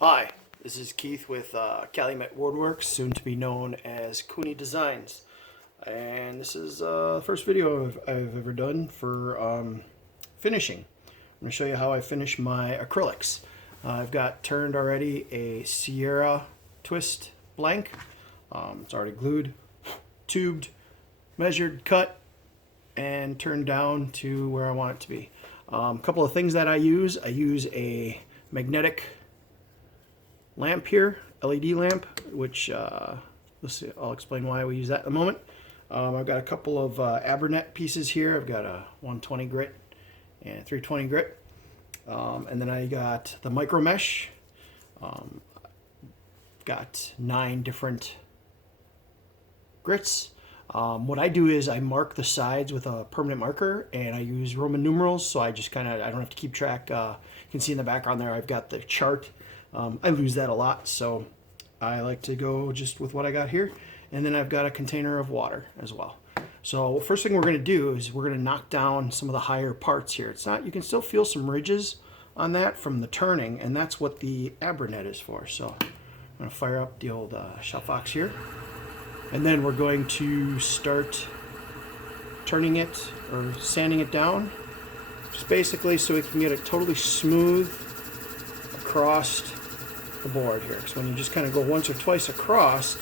Hi, this is Keith with Calumet Woodworks, soon to be known as Cooney Designs. And this is the first video I've ever done for finishing. I'm going to show you how I finish my acrylics. I've got turned already a Sierra twist blank. It's already glued, tubed, measured, cut, and turned down to where I want it to be. A couple of things that I use a magnetic lamp here, LED lamp, which let's see, I'll explain why we use that in a moment. I've got a couple of Abernet pieces here. I've got a 120 grit and a 320 grit. And then I got the micro mesh. Got 9 different grits. What I do is I mark the sides with a permanent marker, and I use Roman numerals, so I just I don't have to keep track. You can see in the background there I've got the chart. I lose that a lot, so I like to go just with what I got here. And then I've got a container of water as well. So first thing we're going to do is we're going to knock down some of the higher parts here. It's not, you can still feel some ridges on that from the turning, and that's what the Abernet is for. So I'm going to fire up the old shop fox here. And then we're going to start turning it or sanding it down, just basically so we can get it totally smooth across the board here. Because when you just kind of go once or twice across,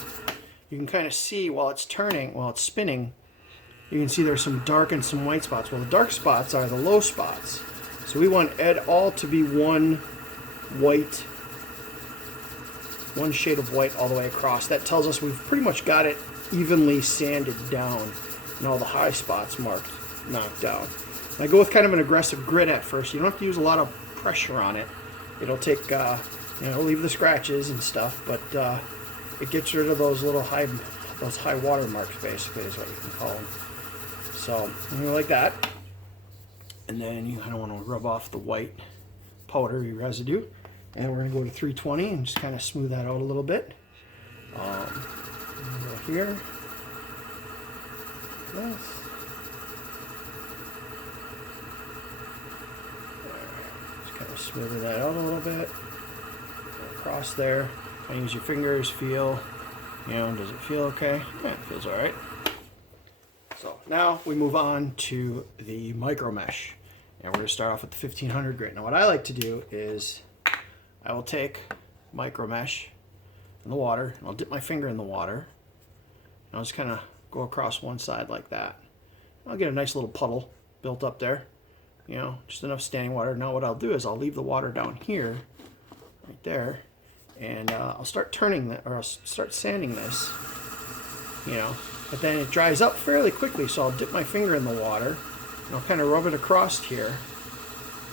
you can kind of see while it's turning, while it's spinning, you can see there's some dark and some white spots. Well, the dark spots are the low spots. So we want it all to be one shade of white all the way across. That tells us we've pretty much got it evenly sanded down and all the high spots knocked out. And I go with kind of an aggressive grit at first. You don't have to use a lot of pressure on it. It'll take, leave the scratches and stuff, but it gets rid of those little high water marks, basically, is what you can call them. So, like that. And then you kind of want to rub off the white powdery residue. And we're going to go to 320 and just kind of smooth that out a little bit. Go here. This. Just kind of smooth that out a little bit. Go across there. Kind of use your fingers, feel. Does it feel okay? Yeah, it feels all right. So now we move on to the micro mesh. And we're going to start off with the 1500 grit. Now what I like to do is I will take micro mesh in the water, and I'll dip my finger in the water, and I'll just kind of go across one side like that. I'll get a nice little puddle built up there, just enough standing water. Now what I'll do is I'll leave the water down here, right there, and I'll start turning that, or I'll start sanding this, but then it dries up fairly quickly, so I'll dip my finger in the water, and I'll kind of rub it across here,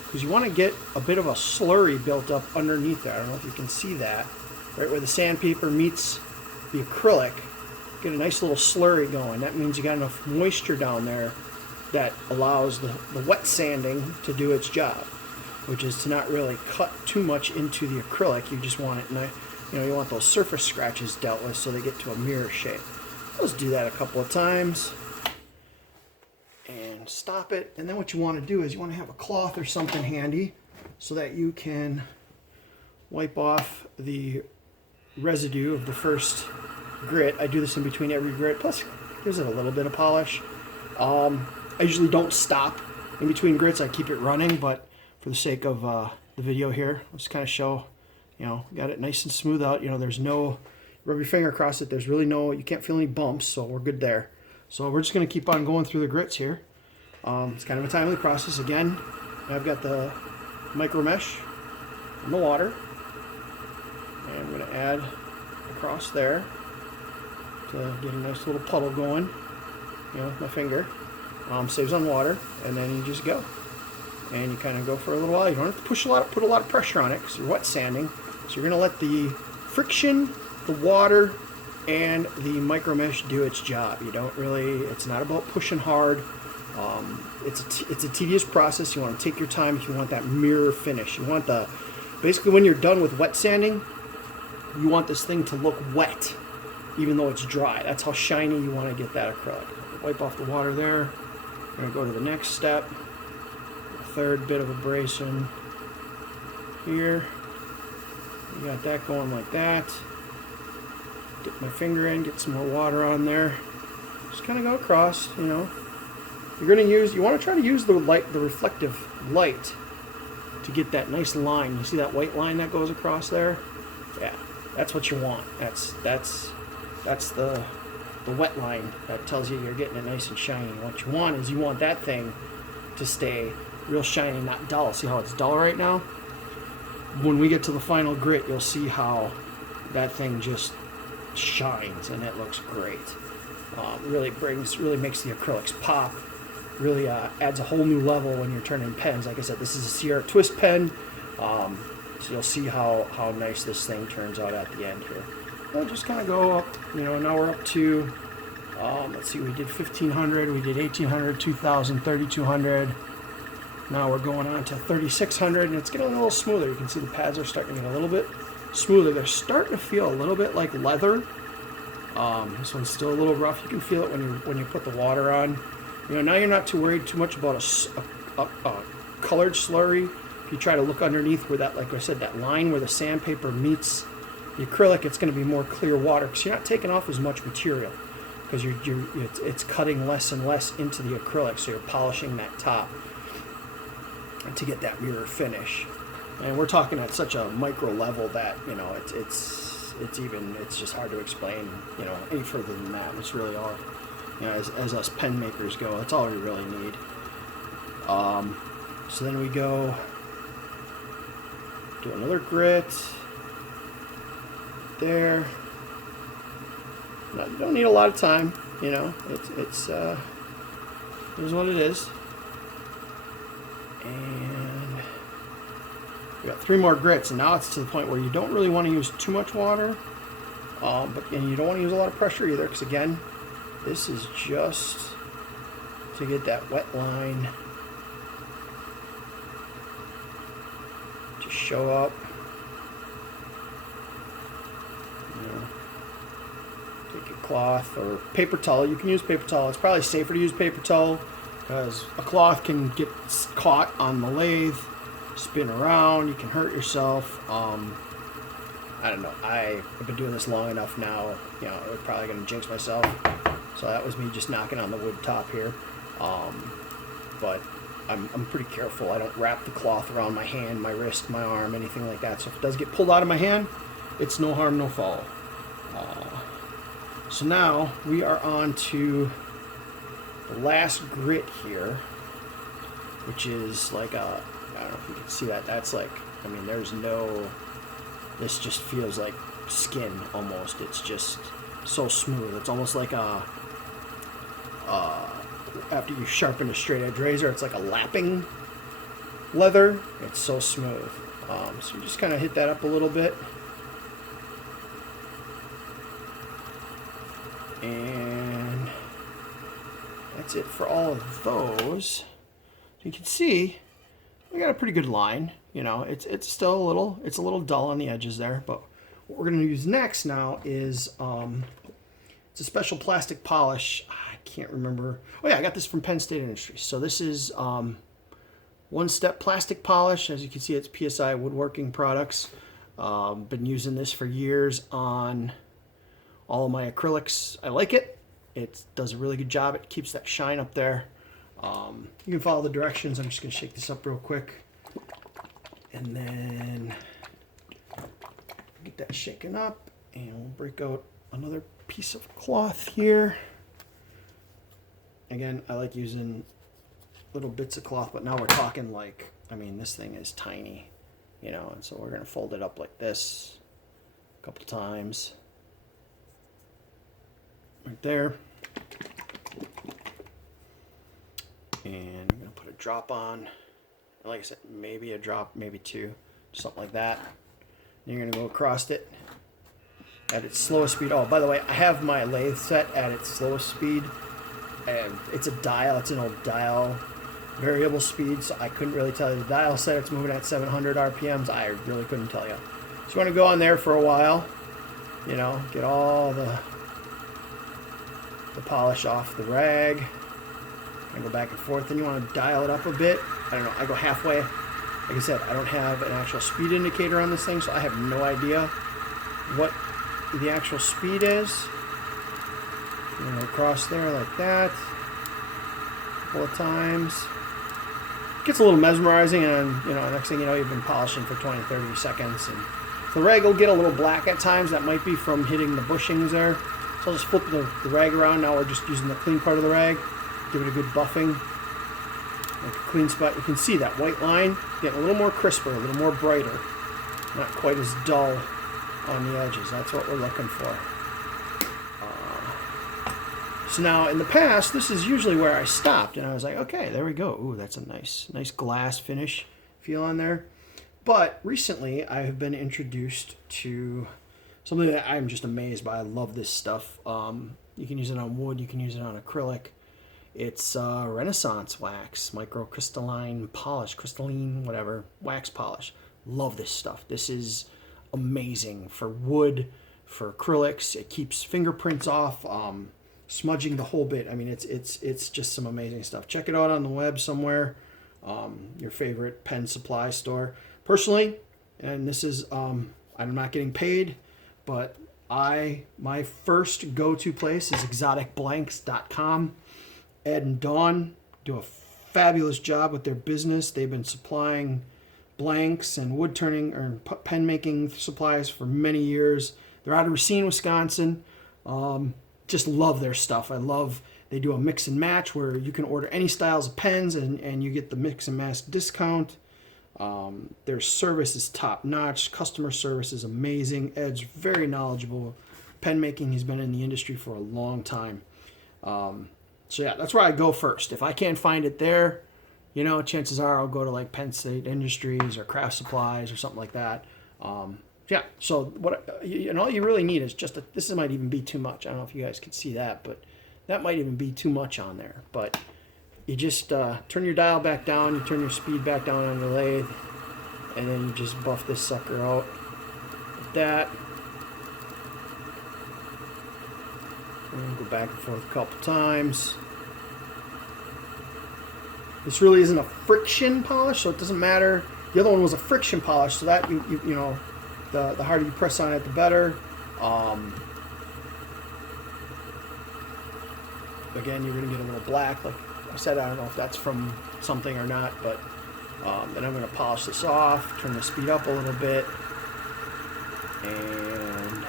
because you want to get a bit of a slurry built up underneath there. I don't know if you can see that. Right where the sandpaper meets the acrylic, get a nice little slurry going. That means you got enough moisture down there that allows the wet sanding to do its job, which is to not really cut too much into the acrylic. You just want it, you want those surface scratches dealt with so they get to a mirror shape. Let's do that a couple of times. And stop it, and then what you want to do is you want to have a cloth or something handy so that you can wipe off the residue of the first grit. I do this in between every grit, plus it gives it a little bit of polish. I usually don't stop in between grits. I keep it running, but for the sake of the video here, let's kind of show, got it nice and smooth out. There's no, rub your finger across it, there's really no, you can't feel any bumps, so we're good there. So we're just going to keep on going through the grits here. It's kind of a timely process. Again, I've got the micro mesh in the water, and I'm going to add across there to get a nice little puddle going, with my finger. Saves on water, and then you just go. And you kind of go for a little while. You don't have to put a lot of pressure on it because you're wet sanding. So you're going to let the friction, the water, and the micro mesh do its job. It's not about pushing hard. It's a tedious process. You want to take your time if you want that mirror finish. You want basically when you're done with wet sanding, you want this thing to look wet, even though it's dry. That's how shiny you want to get that acrylic. Wipe off the water there. We're going to go to the next step. A third bit of abrasion here. got that going like that. Dip my finger in, get some more water on there. Just kind of go across, you know. You want to try to use the reflective light to get that nice line. You see that white line that goes across there? Yeah, that's what you want. That's the wet line that tells you you're getting it nice and shiny. What you want is that thing to stay real shiny, not dull. See how it's dull right now? When we get to the final grit, you'll see how that thing just shines and it looks great. Really makes the acrylics pop. Really adds a whole new level when you're turning pens. Like I said, this is a Sierra Twist pen, so you'll see how nice this thing turns out at the end here. We'll just kind of go up, you know. Now we're up to, let's see, we did 1500, we did 1800, 2000, 3200. Now we're going on to 3600, and it's getting a little smoother. You can see the pads are starting to get a little bit smoother. They're starting to feel a little bit like leather. This one's still a little rough. You can feel it when you put the water on. You know, now you're not too worried too much about a colored slurry. If you try to look underneath where that, like I said, that line where the sandpaper meets the acrylic, it's going to be more clear water because you're not taking off as much material because it's cutting less and less into the acrylic, so you're polishing that top to get that mirror finish. And we're talking at such a micro level that, you know, it's just hard to explain, you know, any further than that. It's really all, you know, as us pen makers go, that's all we really need. So then we go do another grit there. No, you don't need a lot of time, you know. It's what it is. And we got 3 more grits, and now it's to the point where you don't really want to use too much water, and you don't want to use a lot of pressure either, because again, this is just to get that wet line to show up. You know, take a cloth or paper towel. You can use paper towel. It's probably safer to use paper towel because a cloth can get caught on the lathe, spin around, you can hurt yourself. I don't know. I've been doing this long enough now, you know, I'm probably going to jinx myself. So that was me just knocking on the wood top here. But I'm pretty careful. I don't wrap the cloth around my hand, my wrist, my arm, anything like that. So if it does get pulled out of my hand, it's no harm, no foul. So now we are on to the last grit here, which is like a, I don't know if you can see that. That's like, I mean, this just feels like skin almost. It's just so smooth. It's almost like after you sharpen a straight edge razor, it's like a lapping leather. It's so smooth. So you just kind of hit that up a little bit. And that's it for all of those. You can see we got a pretty good line. You know, it's still a little dull on the edges there, but what we're going to use next now is it's a special plastic polish. I can't remember. Oh yeah, I got this from Penn State Industries. So this is one-step plastic polish. As you can see, it's PSI Woodworking Products. Been using this for years on all of my acrylics. I like it. It does a really good job. It keeps that shine up there. You can follow the directions. I'm just going to shake this up real quick. And then get that shaken up. And we'll break out another piece of cloth here. Again, I like using little bits of cloth, but now we're talking like, I mean, this thing is tiny, you know, and so we're going to fold it up like this a couple times. Right there. And I'm going to put a drop on. Like I said, maybe a drop, maybe 2, something like that. And you're going to go across it at its slowest speed. Oh, by the way, I have my lathe set at its slowest speed. And it's a dial. It's an old dial variable speed, so I couldn't really tell you. The dial said it's moving at 700 RPMs. I really couldn't tell you. So you want to go on there for a while. You know, get all the polish off the rag. And go back and forth. Then you want to dial it up a bit. I don't know. I go halfway. Like I said, I don't have an actual speed indicator on this thing, so I have no idea what the actual speed is. Across there like that. A couple of times. It gets a little mesmerizing, and next thing you know, you've been polishing for 20, 30 seconds. And the rag will get a little black at times. That might be from hitting the bushings there. So I'll just flip the rag around. Now we're just using the clean part of the rag. Give it a good buffing. Like a clean spot. You can see that white line getting a little more crisper, a little more brighter. Not quite as dull on the edges. That's what we're looking for. So now in the past, this is usually where I stopped, and I was like, okay, there we go. Ooh, that's a nice glass finish feel on there. But recently, I have been introduced to something that I'm just amazed by. I love this stuff. You can use it on wood. You can use it on acrylic. It's Renaissance wax, microcrystalline polish, crystalline, whatever, wax polish. Love this stuff. This is amazing for wood, for acrylics. It keeps fingerprints off, smudging the whole bit. I mean, it's just some amazing stuff. Check it out on the web somewhere, your favorite pen supply store. Personally, and this is, I'm not getting paid, but my first go-to place is exoticblanks.com. Ed and Dawn do a fabulous job with their business. They've been supplying blanks and wood turning or pen making supplies for many years. They're out of Racine, Wisconsin. Just love their stuff. They do a mix and match where you can order any styles of pens and you get the mix and match discount. Their service is top notch. Customer service is amazing. Ed's very knowledgeable. Pen making, he's been in the industry for a long time. So yeah, that's where I go first. If I can't find it there, chances are I'll go to like Penn State Industries or Craft Supplies or something like that. Yeah, so what all you really need is just this might even be too much. I don't know if you guys can see that, but that might even be too much on there. But you just turn your dial back down, you turn your speed back down on your lathe, and then you just buff this sucker out like that. And go back and forth a couple times. This really isn't a friction polish, so it doesn't matter. The other one was a friction polish, so that the harder you press on it, the better. Again, you're going to get a little black. Like I said, I don't know if that's from something or not, but then I'm going to polish this off, turn the speed up a little bit, and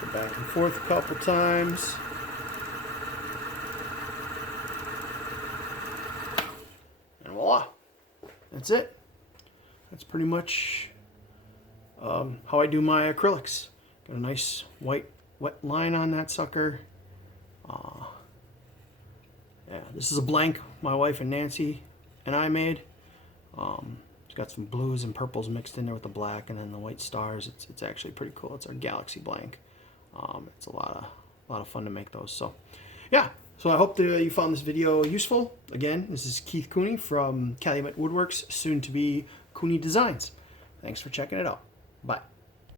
go back and forth a couple times. And voila. That's it. That's pretty much how I do my acrylics. Got a nice white wet line on that sucker. Yeah, this is a blank my wife and Nancy and I made. It's got some blues and purples mixed in there with the black, and then the white stars. It's actually pretty cool. It's our Galaxy blank. It's a lot of fun to make those. So yeah, so I hope that you found this video useful. Again, this is Keith Cooney from Calumet Woodworks, soon to be Cooney Designs. Thanks for checking it out. Bye.